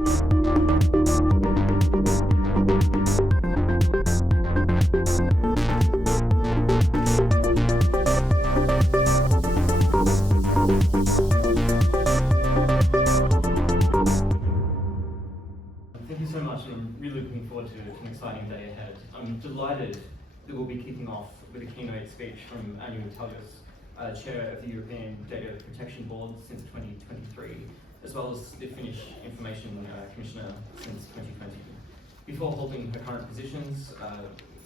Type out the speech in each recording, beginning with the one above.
Thank you so much, and I'm really looking forward to an exciting day ahead. I'm delighted that we'll be kicking off with a keynote speech from Anu Talus, Chair of the European Data Protection Board since 2023, as well as the Finnish Information Commissioner since 2020. Before holding her current positions,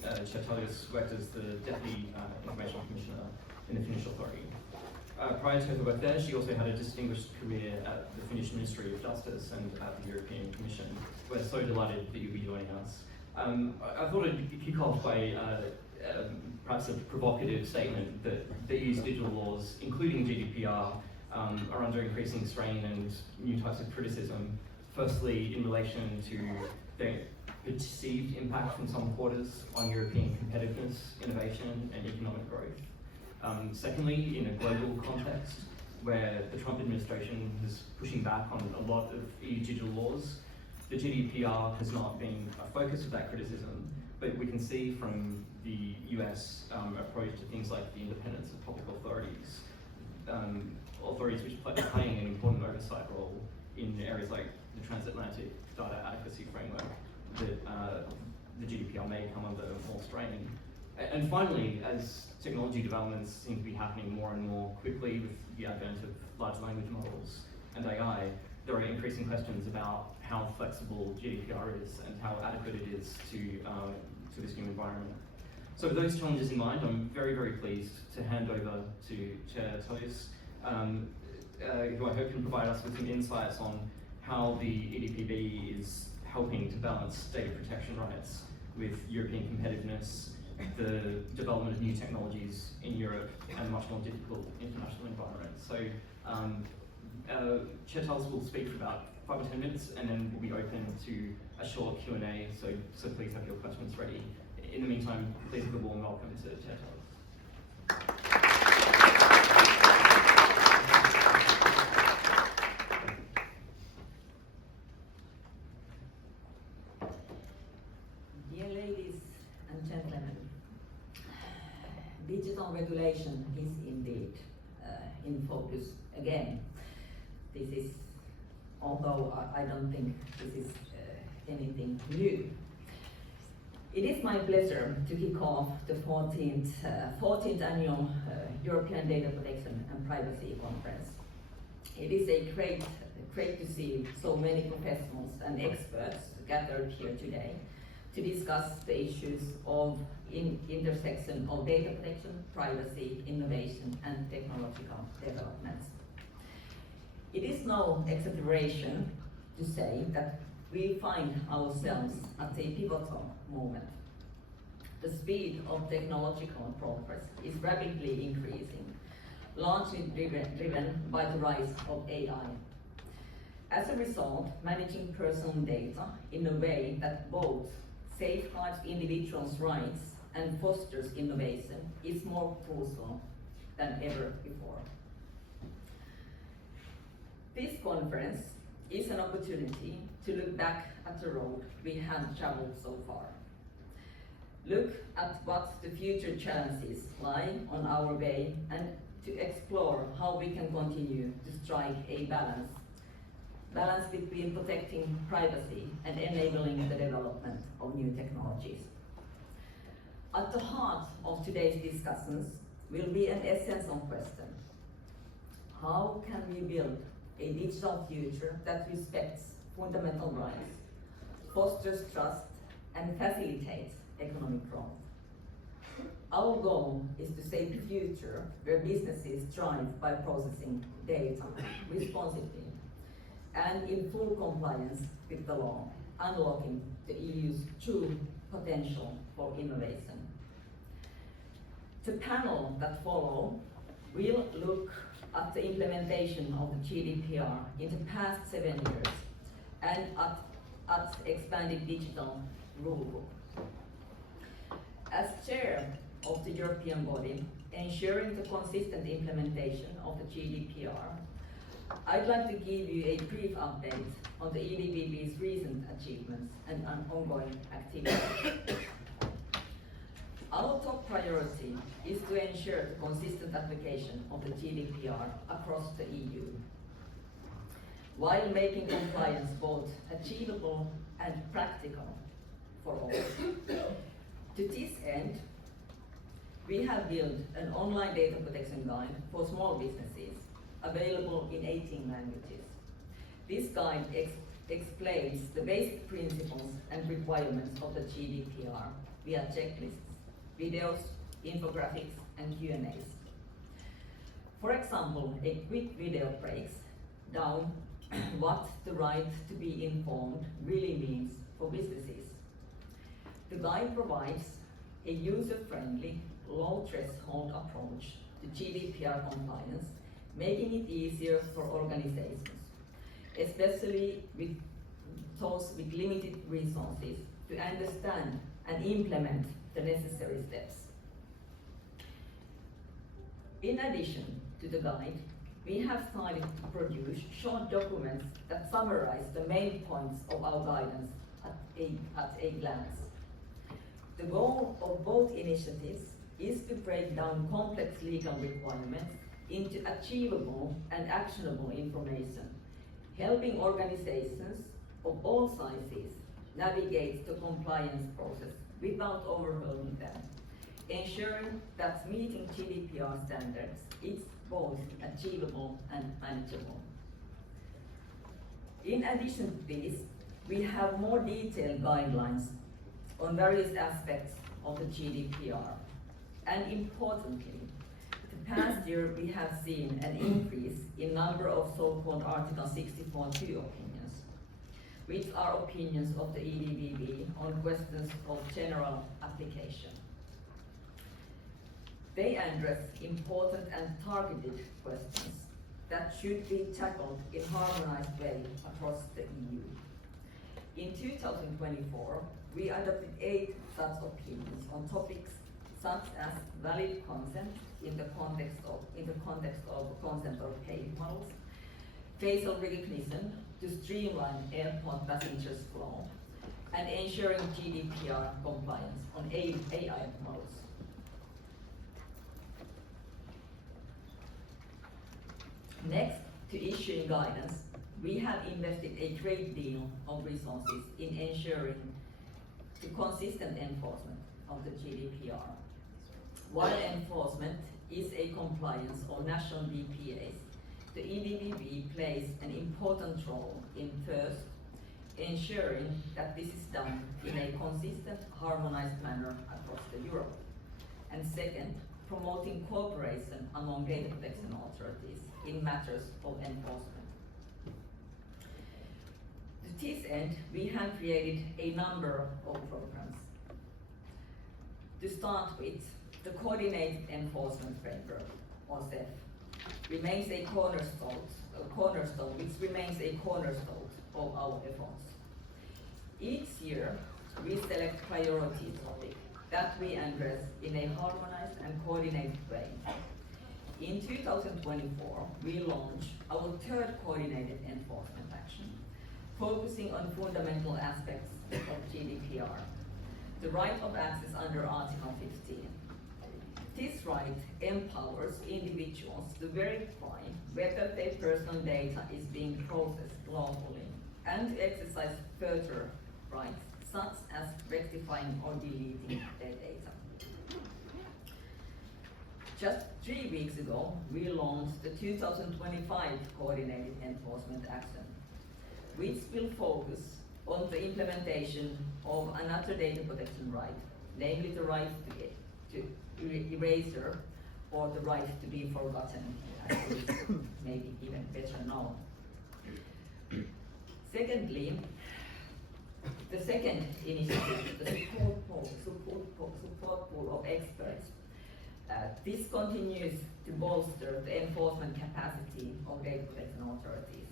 Chair Talus worked as the Deputy Information Commissioner in the Finnish Authority. Prior to her work there, she also had a distinguished career at the Finnish Ministry of Justice and at the European Commission. We're so delighted that you'll be joining us. I thought I'd kick off by perhaps a provocative statement that the EU's digital laws, including GDPR, are under increasing strain and new types of criticism. Firstly, in relation to the perceived impact from some quarters on European competitiveness, innovation, and economic growth. Secondly, in a global context where the Trump administration is pushing back on a lot of EU digital laws, the GDPR has not been a focus of that criticism, but we can see from the US approach to things like the independence of public authorities, authorities which are playing an important oversight role in areas like the transatlantic data adequacy framework, that the GDPR may come under more strain. And finally, as technology developments seem to be happening more and more quickly with the advent of large language models and AI, there are increasing questions about how flexible GDPR is and how adequate it is to this new environment. So with those challenges in mind, I'm very, very pleased to hand over to Chair Talus, who I hope can provide us with some insights on how the EDPB is helping to balance data protection rights with European competitiveness, the development of new technologies in Europe, and a much more difficult international environment. So Chair Talus will speak for about 5 or 10 minutes, and then we'll be open to a short Q&A, so please have your questions ready. In the meantime, please give a warm welcome to Chair Talus. Dear ladies and gentlemen, digital regulation is indeed in focus again. This is, although I don't think this is anything new. It is my pleasure to kick off the 14th annual European Data Protection and Privacy Conference. It is a great to see so many professionals and experts gathered here today to discuss the issues of intersection of data protection, privacy, innovation, and technological developments. It is no exaggeration to say that we find ourselves at a pivotal moment. The speed of technological progress is rapidly increasing, largely driven by the rise of AI. As a result, managing personal data in a way that both safeguards individuals' rights and fosters innovation is more crucial than ever before. This conference is an opportunity to look back at the road we have traveled so far. Look at what the future challenges lie on our way and to explore how we can continue to strike a balance between protecting privacy and enabling the development of new technologies. At the heart of today's discussions will be an essential question. How can we build a digital future that respects fundamental rights, fosters trust, and facilitates economic growth? Our goal is to shape a future where businesses thrive by processing data responsibly and in full compliance with the law, unlocking the EU's true potential for innovation. The panel that follow will look at the implementation of the GDPR in the past 7 years and at expanded digital rulebook. As chair of the European body, ensuring the consistent implementation of the GDPR I'd like to give you a brief update on the EDPB's recent achievements and ongoing activities. Our top priority is to ensure the consistent application of the GDPR across the EU, while making compliance both achievable and practical for all. To this end, we have built an online data protection guide for small businesses, available in 18 languages. This guide explains the basic principles and requirements of the GDPR via checklists, videos, infographics, and Q&As. For example, a quick video breaks down what the right to be informed really means for businesses. The guide provides a user-friendly, low-threshold approach to GDPR compliance, making it easier for organizations, especially with those with limited resources, to understand and implement the necessary steps. In addition to the guide, we have started to produce short documents that summarize the main points of our guidance at a glance. The goal of both initiatives is to break down complex legal requirements into achievable and actionable information, helping organizations of all sizes navigate the compliance process without overwhelming them, ensuring that meeting GDPR standards is both achievable and manageable. In addition to this, we have more detailed guidelines on various aspects of the GDPR. And importantly, the past year we have seen an increase in number of so-called Article 64.2 opinions, which are opinions of the EDPB on questions of general application. They address important and targeted questions that should be tackled in a harmonized way across the EU. In 2024, we adopted 8 such opinions on topics such as valid consent in the context of consent or pay models, facial recognition to streamline airport passengers flow, and ensuring GDPR compliance on AI models. Next to issuing guidance, we have invested a great deal of resources in ensuring the consistent enforcement of the GDPR. While enforcement is a compliance of national BPAs, the EDPB plays an important role in first, ensuring that this is done in a consistent, harmonized manner across Europe, and second, promoting cooperation among data protection authorities in matters of enforcement. To this end, we have created a number of programs. To start with, the Coordinated Enforcement Framework, or CEF, remains a cornerstone of our efforts. Each year, we select priority topics that we address in a harmonized and coordinated way. In 2024, we launched our third coordinated enforcement action, focusing on fundamental aspects of GDPR, the right of access under Article 15. This right empowers individuals to verify whether their personal data is being processed lawfully and to exercise further rights, such as rectifying or deleting their data. Just 3 weeks ago, we launched the 2025 Coordinated Enforcement Action, which will focus on the implementation of another data protection right, namely the right to erasure or the right to be forgotten, as it is maybe even better known. Secondly, the second initiative, the support pool of experts. This continues to bolster the enforcement capacity of data protection authorities.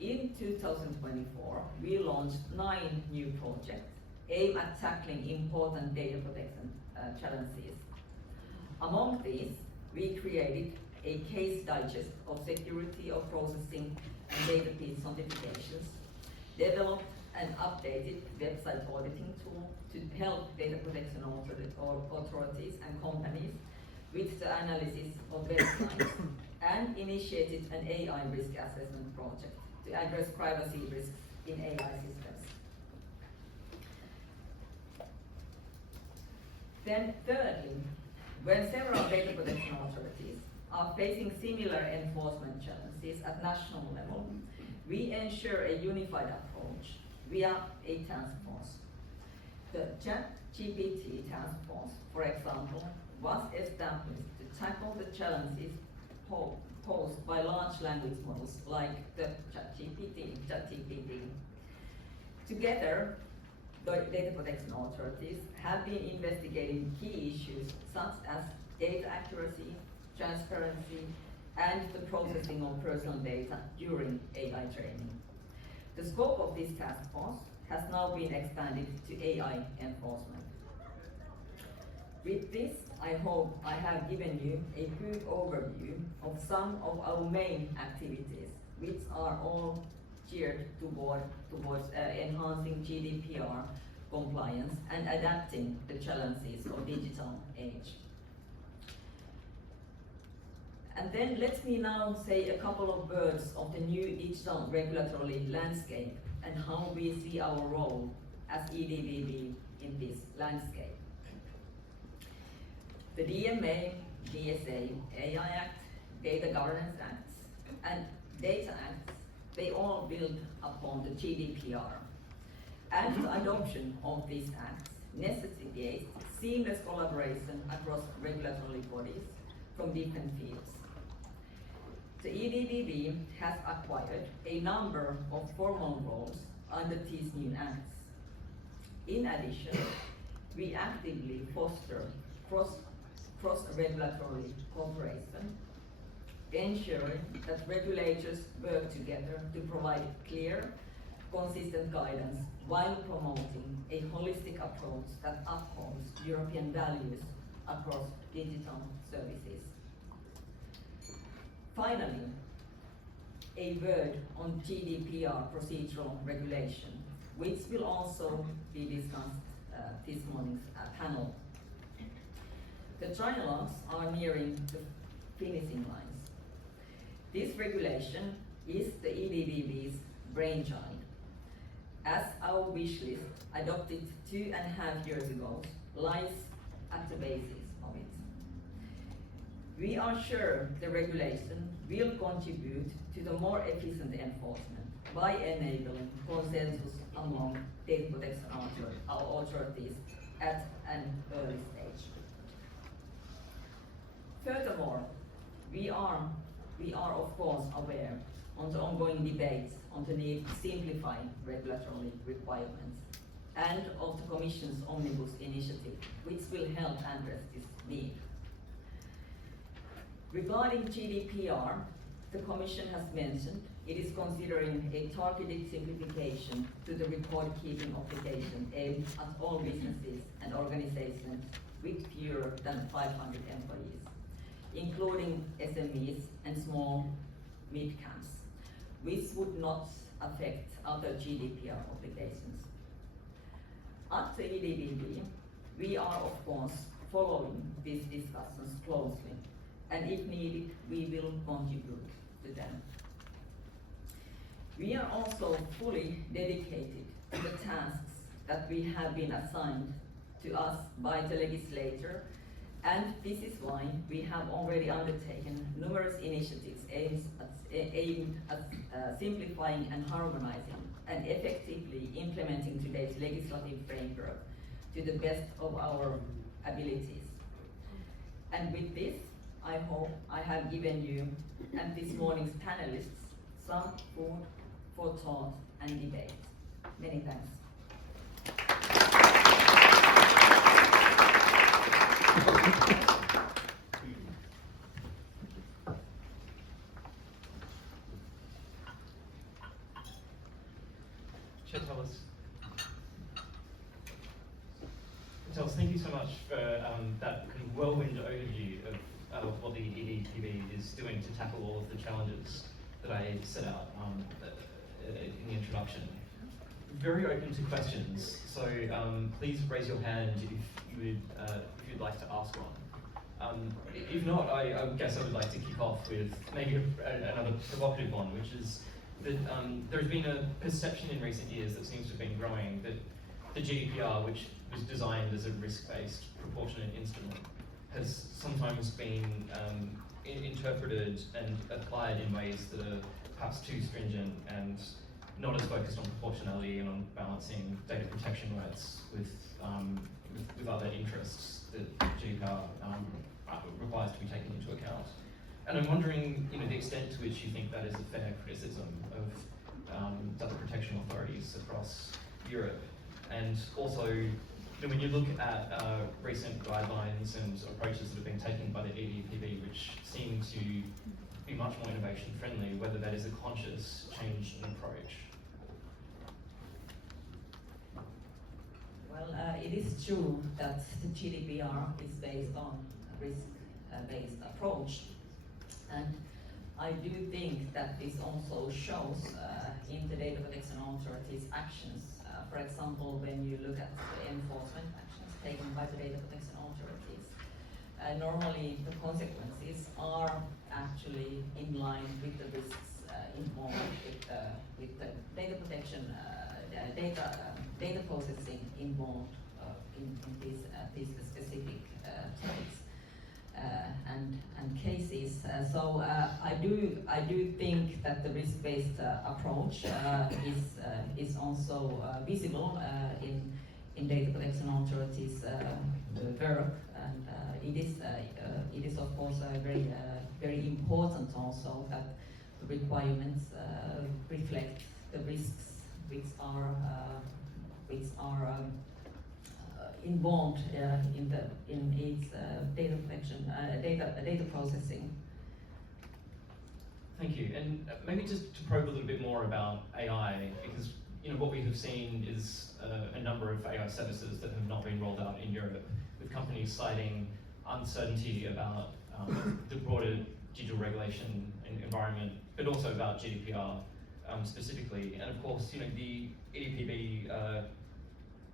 In 2024, we launched 9 new projects aimed at tackling important data protection challenges. Among these, we created a case digest of security of processing and data piece notifications, developed and updated website auditing tool to help data protection authorities and companies with the analysis of websites, and initiated an AI risk assessment project to address privacy risks in AI systems. Then thirdly, when several data protection authorities are facing similar enforcement challenges at national level, we ensure a unified approach via a task force. The ChatGPT task force, for example, was established to tackle the challenges posed by large language models like the ChatGPT. Together, the data protection authorities have been investigating key issues such as data accuracy, transparency, and the processing of personal data during AI training. The scope of this task force has now been expanded to AI enforcement. With this, I hope I have given you a good overview of some of our main activities, which are all geared towards enhancing GDPR compliance and adapting the challenges of digital age. And then let me now say a couple of words of the new digital regulatory landscape and how we see our role as EDPB in this landscape. The DMA, DSA, AI Act, Data Governance Acts, and Data Acts, they all build upon the GDPR. And the adoption of these acts necessitates seamless collaboration across regulatory bodies from different fields. The EDPB has acquired a number of formal roles under these new acts. In addition, we actively foster cross-regulatory cooperation, ensuring that regulators work together to provide clear, consistent guidance while promoting a holistic approach that upholds European values across digital services. Finally, a word on GDPR procedural regulation, which will also be discussed this morning's panel. The trialogues are nearing the finishing lines. This regulation is the EDPB's brainchild, as our wish list, adopted 2.5 years ago, lies at the basis of it. We are sure the regulation will contribute to the more efficient enforcement by enabling consensus among data protection authorities at an early stage. Furthermore, we are of course aware of the ongoing debates on the need to simplify regulatory requirements and of the Commission's Omnibus initiative, which will help address this need. Regarding GDPR, the Commission has mentioned it is considering a targeted simplification to the record-keeping obligation aimed at all businesses and organizations with fewer than 500 employees, including SMEs and small mid-caps, which would not affect other GDPR obligations. At the EDPB, we are of course following these discussions closely, and if needed, we will contribute to them. We are also fully dedicated to the tasks that we have been assigned to us by the legislature, and this is why we have already undertaken numerous initiatives aimed at simplifying and harmonizing and effectively implementing today's legislative framework to the best of our abilities. And with this, I hope I have given you and this morning's panelists some food for thought and debate. Many thanks. Talus, thank you so much for that kind of whirlwind overview of what the EDPB is doing to tackle all of the challenges that I set out in the introduction. Very open to questions, so please raise your hand if you'd like to ask one. If not, I guess I would like to kick off with maybe another provocative one, which is that there's been a perception in recent years that seems to have been growing that the GDPR, which was designed as a risk-based proportionate instrument, has sometimes been interpreted and applied in ways that are perhaps too stringent and not as focused on proportionality and on balancing data protection rights with other interests that GDPR requires to be taken into account. And I'm wondering, the extent to which you think that is a fair criticism of data protection authorities across Europe, and also, when you look at recent guidelines and approaches that have been taken by the EDPB, which seem to be much more innovation friendly, whether that is a conscious change in approach. Well, it is true that the GDPR is based on a risk-based approach, and I do think that this also shows in the data protection authorities' actions. For example, when you look at the enforcement actions taken by the data protection authorities, normally the consequences are actually in line with the risks involved with the data protection, data processing involved in these specific topics and cases. So I do think that the risk-based approach is also visible in data protection authorities' work, and it is of course very important also that the requirements reflect the risks which are involved in its data protection, data processing. Thank you. And maybe just to probe a little bit more about AI, because what we have seen is a number of AI services that have not been rolled out in Europe, with companies citing uncertainty about the broader digital regulation environment, but also about GDPR specifically. And of course, the EDPB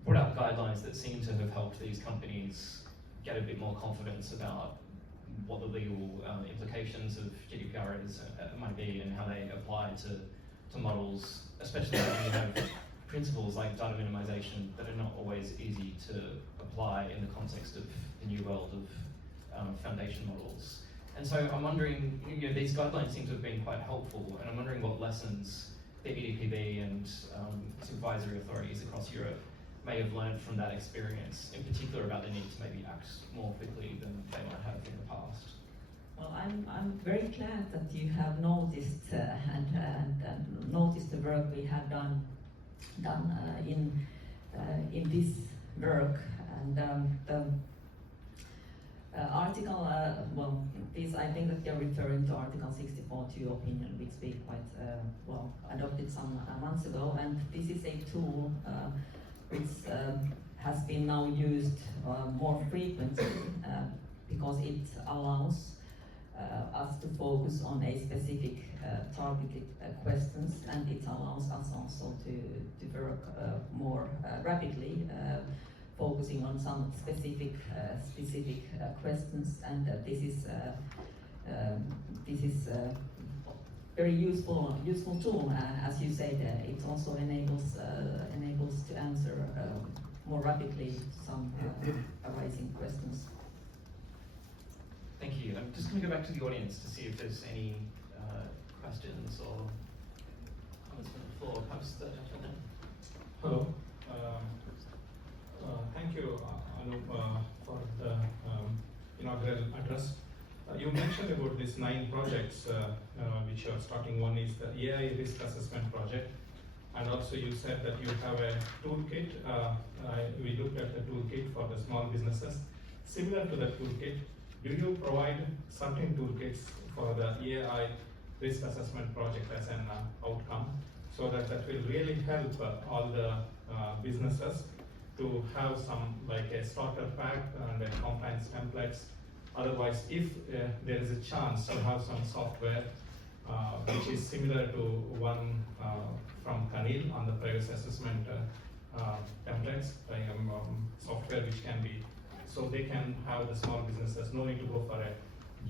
brought out guidelines that seem to have helped these companies get a bit more confidence about what the legal implications of GDPR might be and how they apply to models, especially when you have principles like data minimization that are not always easy to apply in the context of the new world of foundation models. And so I'm wondering, these guidelines seem to have been quite helpful, and I'm wondering what lessons the EDPB and supervisory authorities across Europe may have learned from that experience, in particular about the need to maybe act more quickly than they might have in the past. Well, I'm very glad that you have noticed and noticed the work we have done in this work, and the article. Well, this I think that you're referring to Article 64.2 opinion, which we quite adopted some months ago, and this is a tool which has been now used more frequently because it allows us to focus on a specific targeted questions, and it allows us also to work more rapidly, focusing on some specific questions, and this is very useful tool. As you said, it also enables to answer more rapidly some arising questions. Thank you. I'm just going to go back to the audience to see if there's any questions or comments from the floor. Perhaps the gentleman. Hello. Thank you, Anup, for the inaugural address. You mentioned about these 9 projects which you are starting. One is the AI risk assessment project, and also you said that you have a toolkit. We looked at the toolkit for the small businesses. Similar to the toolkit, do you provide certain toolkits for the AI risk assessment project as an outcome, so that will really help all the businesses to have some like a starter pack and a compliance templates Otherwise, if there is a chance to have some software which is similar to one from Kanil on the privacy assessment templates, software which can be, so they can have the small businesses, no need to go for a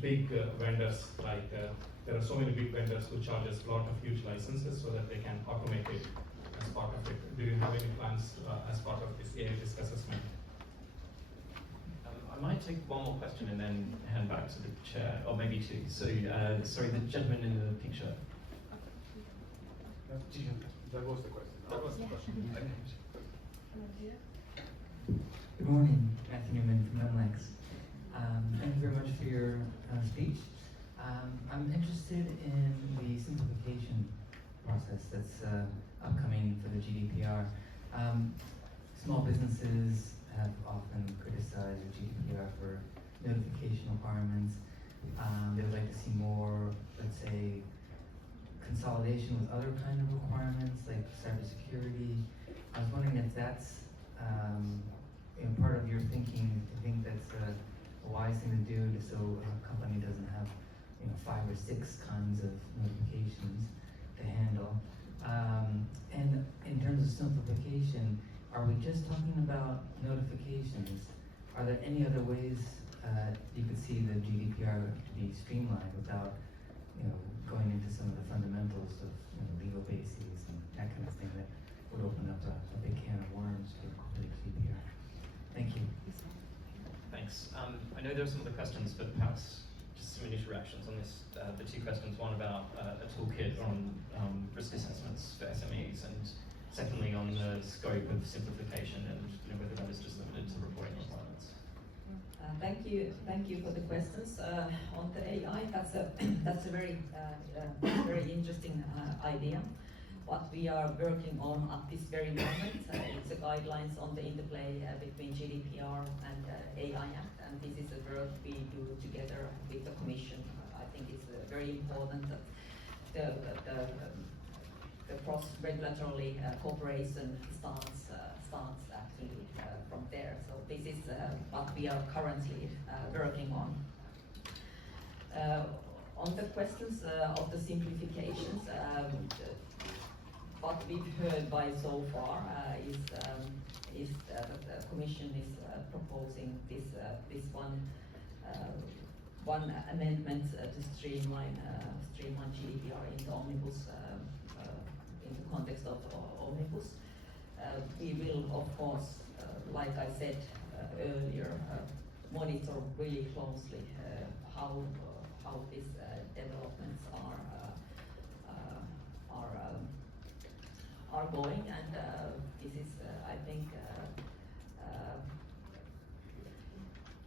big vendors, like there are so many big vendors who charge us a lot of huge licenses so that they can automate it as part of it. Do you have any plans as part of this AI risk assessment? I might take one more question and then hand back to the chair, or maybe two. So, sorry, the gentleman in the pink shirt. Did you have a question? That was the question. That was the question. Good morning, Matthew Newman from NumLex. Thank you very much for your speech. I'm interested in the simplification process that's upcoming for the GDPR. Small businesses have often criticized the GDPR for notification requirements. They would like to see more, let's say, consolidation with other kind of requirements like cybersecurity. I was wondering if that's part of your thinking, if you think that's a wise thing to do, so a company doesn't have 5 or 6 kinds of notifications to handle. And in terms of simplification, are we just talking about notifications? Are there any other ways you could see the GDPR to be streamlined without going into some of the fundamentals of legal bases and that kind of thing that would open up a big can of worms for the GDPR? Thank you. Thanks. I know there are some other questions, but perhaps just some initial reactions on this. The two questions, one about a toolkit on risk assessments for SMEs, and secondly on the scope of simplification and whether that is just limited to reporting requirements. Thank you for the questions. On the AI, that's a very interesting idea. What we are working on at this very moment, it's the guidelines on the interplay between GDPR and AI Act, and this is the work we do together with the Commission. I think it's very important that the cross-regulatory cooperation starts actually from there. So this is what we are currently working on. On the questions of the simplifications, what we've heard by so far is that the Commission is proposing this one amendment to streamline GDPR in the omnibus in the context of omnibus. We will, of course, like I said earlier, monitor really closely how these developments are going, and this is, I think,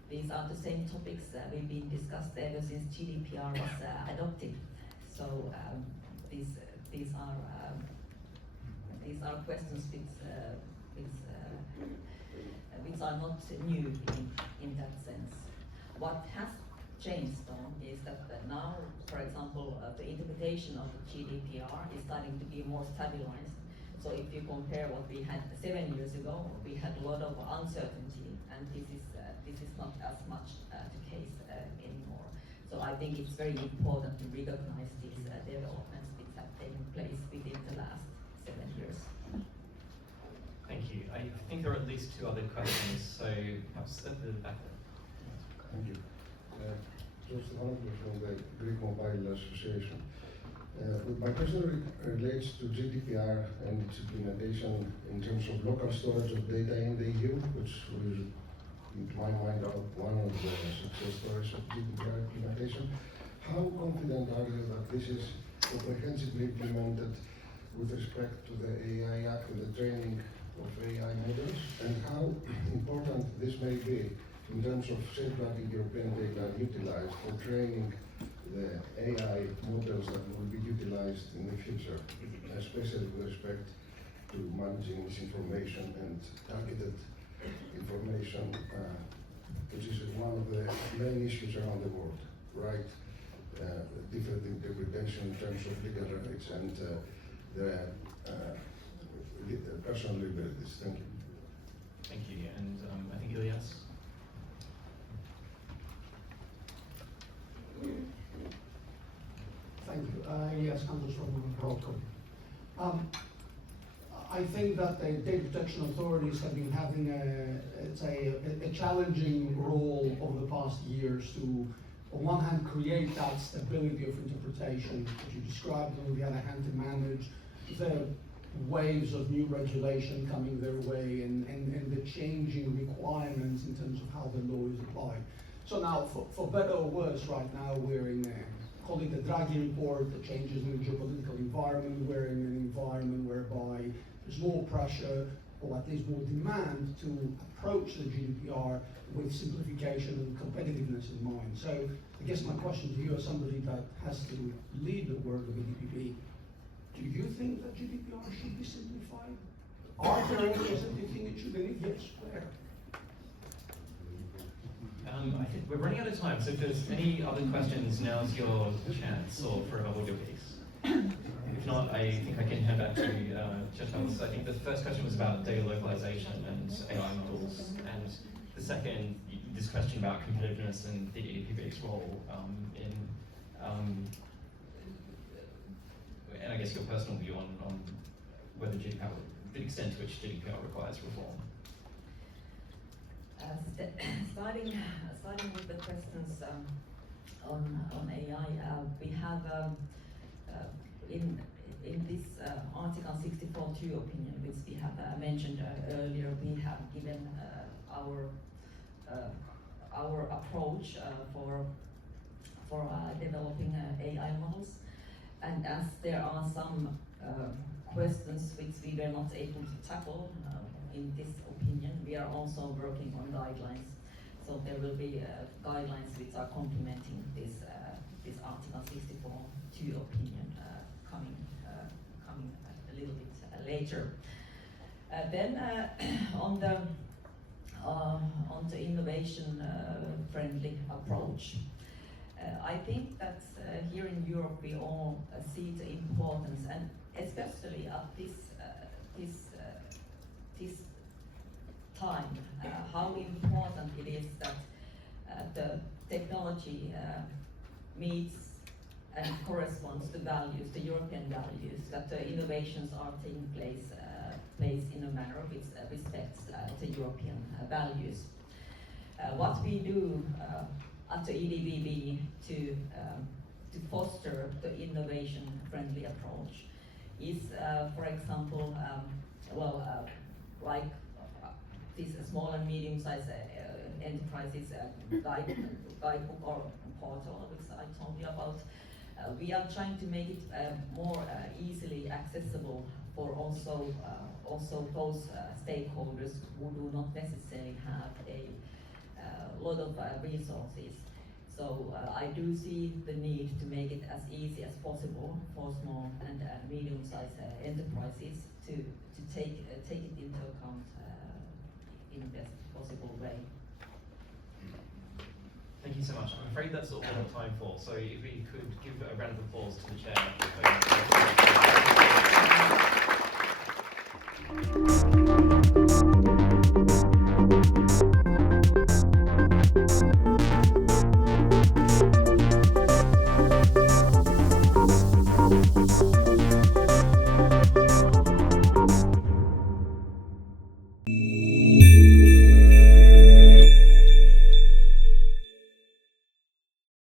these are the same topics we've been discussed ever since GDPR was adopted. So these are questions which are not new in that sense. What has changed though is that now, for example, the interpretation of the GDPR is starting to be more stabilized. So if you compare what we had 7 years ago, we had a lot of uncertainty, and this is not as much the case anymore. So I think it's very important to recognize these developments which have taken place within the last 7 years. Thank you. I think there are at least 2 other questions, so perhaps at the back there. Thank you. Just one from the Greek Mobile Association. My question relates to GDPR and its implementation in terms of local storage of data in the EU, which was, in my mind, one of the success stories of GDPR implementation. How confident are you that this is comprehensively implemented with respect to the AI Act and the training of AI models, and how important this may be in terms of safeguarding European data utilized for training the AI models that will be utilized in the future, especially with respect to managing misinformation and targeted information, which is one of the main issues around the world, right? Different interpretation in terms of legal rights and the personal liberties. Thank you. Thank you, and I think Ilias. standards from Morocco. I think that the data protection authorities have been having a challenging role over the past years to, on one hand, create that stability of interpretation that you described, and on the other hand, to manage the waves of new regulation coming their way and the changing requirements in terms of how the law is applied. So now, for better or worse, right now we're in call it the Draghi report, the changes in the geopolitical environment. We're in an environment whereby there's more pressure, or at least more demand, to approach the GDPR with simplification and competitiveness in mind. So I guess my question to you, as somebody that has to lead the work of the EDPB, do you think that GDPR should be simplified? Are there areas that you think it should be? Yes, where? I think we're running out of time, so if there's any other questions, now's your chance, or for a audio piece. If not, I think I can hand back to Talus. I think the first question was about data localization and AI models, and the second, this question about competitiveness and the EDPB's role and I guess your personal view on whether GDPR, the extent to which GDPR requires reform. Starting with the questions on AI, we have in this Article 64.2 opinion, which we have mentioned earlier, we have given our approach for developing AI models, and as there are some questions which we were not able to tackle in this opinion, we are also working on guidelines. So there will be guidelines which are complementing this Article 64.2 opinion coming a little bit later. Then on the innovation friendly approach, I think that here in Europe we all see the importance, and especially at this time, how important it is that the technology meets and corresponds to values, the European values, that the innovations are taking place in a manner which respects the European values. What we do at the EDPB to foster the innovation-friendly approach is, for example, like these small and medium-sized enterprises guidebook or portal, which I told you about. We are trying to make it more easily accessible for also those stakeholders who do not necessarily have a lot of resources. So I do see the need to make it as easy as possible for small and medium-sized enterprises to take it into account in the best possible way. Thank you so much. I'm afraid that's all we have time for, so if we could give a round of applause to the chair.